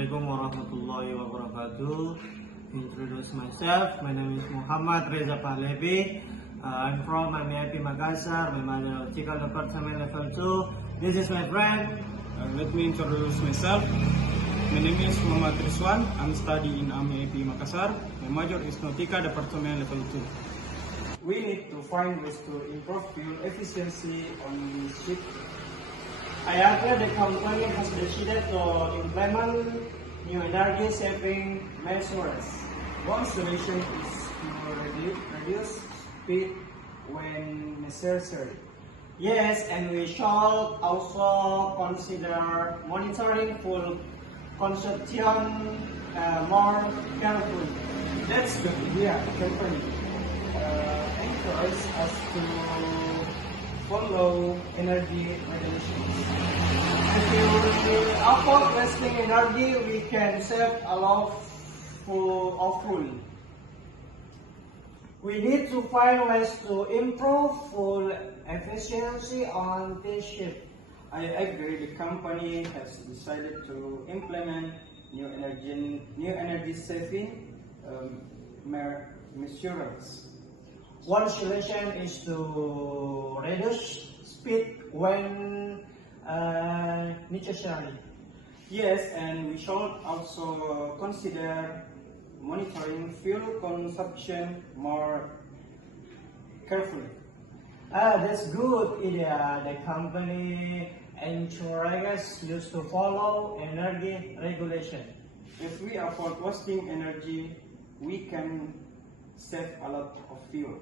Assalamualaikum warahmatullahi wabarakatuh. Introduce myself. My name is Muhammad Reza Pahlevi. I'm from MIP Makassar, Mathematical Department Level 2. This is my friend. Let me introduce myself. My name is Muhammad Rizwan. I'm studying in MIP Makassar. My major is Nautica Department Level 2. We need to find ways to improve fuel efficiency on the ship. I agree the company has decided to implement new energy saving measures. One solution is to reduce speed when necessary. Yes, and we should also consider monitoring fuel consumption more carefully. That's the idea. Company encourages us to follow energy regulations. If we avoid wasting energy, we can save a lot of fuel. We need to find ways to improve fuel efficiency on this ship. I agree. The company has decided to implement new energy saving measures. One solution is to reduce speed when necessary. Yes, and we should also consider monitoring fuel consumption more carefully. That's good idea. The company encourages us to follow energy regulation. If we avoid wasting energy, we can save a lot of fuel.